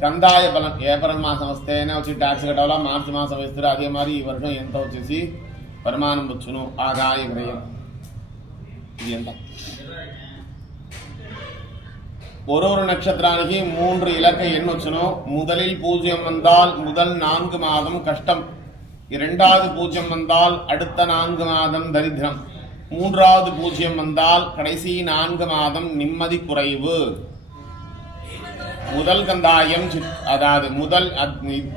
కందాయ బలం ఏప్రిల్ మాసం వస్తేనే వచ్చి ట్యాక్స్ కట్టాలా, మార్చి మాసం వేస్తారు. అదే మరి ఈ వర్షం ఎంత వచ్చేసి வருமானம் వచ్చును. ஆகாய விரயம் இது ఎంత? ஒரு நட்சத்திராనికి 3 இலக்க எண் వచ్చును. முதலில் 0 வந்தால் முதல் 4 மாதம் கஷ்டம், இரண்டாவது 0 வந்தால் அடுத்த 4 மாதம் தரித்திரம், மூன்றாவது 0 வந்தால் கடைசி 4 மாதம் நிம்மதி குறைவு. முதல் கந்தாயம் அதாவது முதல்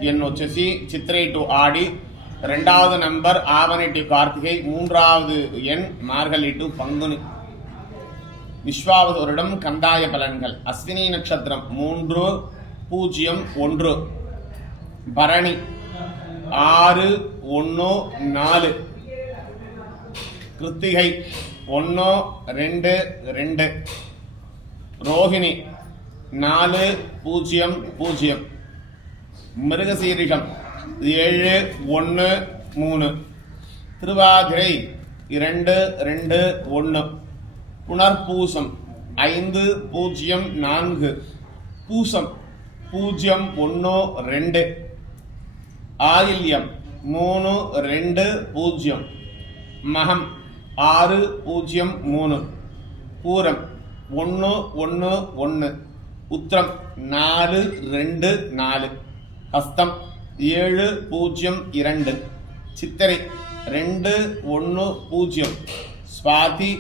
எண் వచ్చేసి சித்திரை டு ஆடி, ரெண்டாவது நம்பர் ஆவணி டு கார்த்திகை, மூன்றாவது எண் மார்கழி டு பங்குனி. விஸ்வாவத வருடம் கந்தாய பலன்கள். அஸ்வினி நட்சத்திரம் 3, 0, 1, பரணி 6, 1, 4, கிருத்திகை 1, 2, 2, ரோஹிணி 4, 0, 0, மிருகசீரிஷம் 7, 1, 3, திருவாதிரை 2, 2, 1, புனர்பூசம் 5, 0, 4, பூசம் 0, 1, 2, ஆயில்யம் 3, 2, 0, மகம் 6, 0, 3, பூரம் 1, 1, 1, உத்திரம் 4, 2, 4, ஹஸ்தம் 7, 0, 2, சித்திரை 2, 1, 0, ஸ்வாதி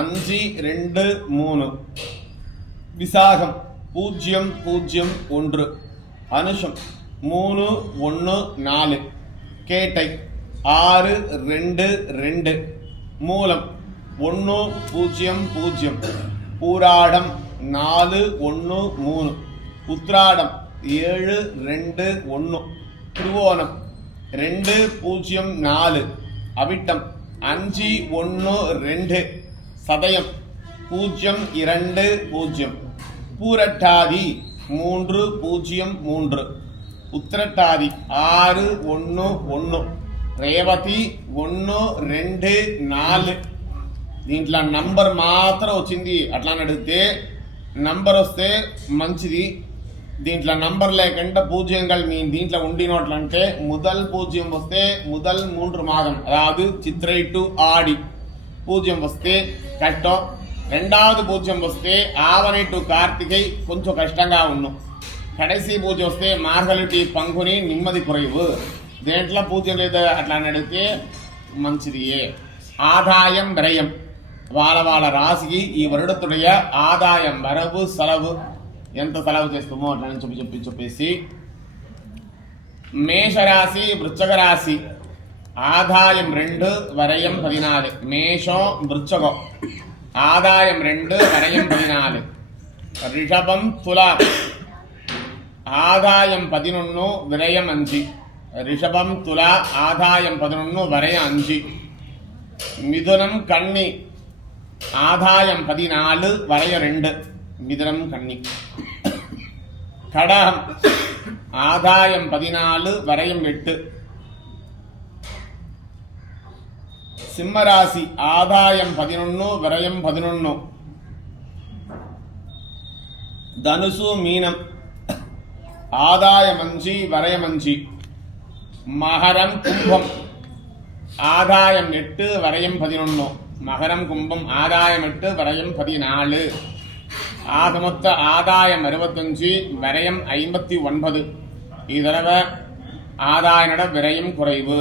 5, 2, 3, விசாகம் 0, 0, 1, அனுஷம் 3, 1, 4, கேட்டை 6, 2, 2, மூலம் 1, 0, 0, பூராடம் 4, 1, 3, உத்ராடம் 7, 2, 1, திருவோணம் 2, 0, 4, அவிட்டம் 5, 1, 2, சதயம் 0, 2, 0, பூரட்டாதி 3, 0, 3, உத்திரட்டாதி 6, 1, 1, రేవతి 1, 2, 4. దీంట్లో నంబర్ మాత్రం వచ్చింది అట్లా అడిగితే నంబర్ వస్తే మంచిది. దీంట్లో నంబర్ లేకుండా பூஜ்யங்கள் మీ దీంట్లో ఉండినట్లంటే முதல் 0 వస్తే முதல் 3 மாதம் அதாவது சித்திரை டு ஆடி 0 వస్తే కష్టం, రెండవది 0 వస్తే ఆవని టు కార్తికై కొంచెం కష్టంగా ఉన్ను, కடைசி 0 వస్తే మార్గళి టు పంగుని నిమ్మది కుறைவு. దేంట్లో 0 లేదు అట్లా అడిగితే మంచిదియే. ఆదాయం విరయం వాళ్ళ రాశికి ఈ వరుడతుடைய ఆదాయం వరవు సెలవు ఎంత సెలవు చేస్తామో అట్లా చెప్పేసి మేషరాశి వృశ్చిక రాశి ఆదాయం 2 వరయం 14, మేషం వృశ్చికం ఆదాయం 2 వరయం 14, ரிஷபம் துலா ஆதாயம் 11 விரயம் 5, ரிஷபம் துலா ஆதாயம் 11 வரையம் 5, மிதுனம் கன்னி ஆதாயம் 14 வரையம் 2, மிதுனம் கன்னி, கடகம் ஆதாயம் 14 வரையம் 8, சிம்மராசி ஆதாயம் 11 வரையம் 11, தனுசு மீனம் ஆதாயம் 5 வரையம் 5, மகரம் கும்பம் ஆதாயம் 8 வரையம் 11, மகரம் கும்பம் ஆதாயம் 8 வரையம் 14, ஆக மொத்த ஆதாயம் 65 வரையம் 59. ఈ தடவை ஆதாய விரயம் குறைவு.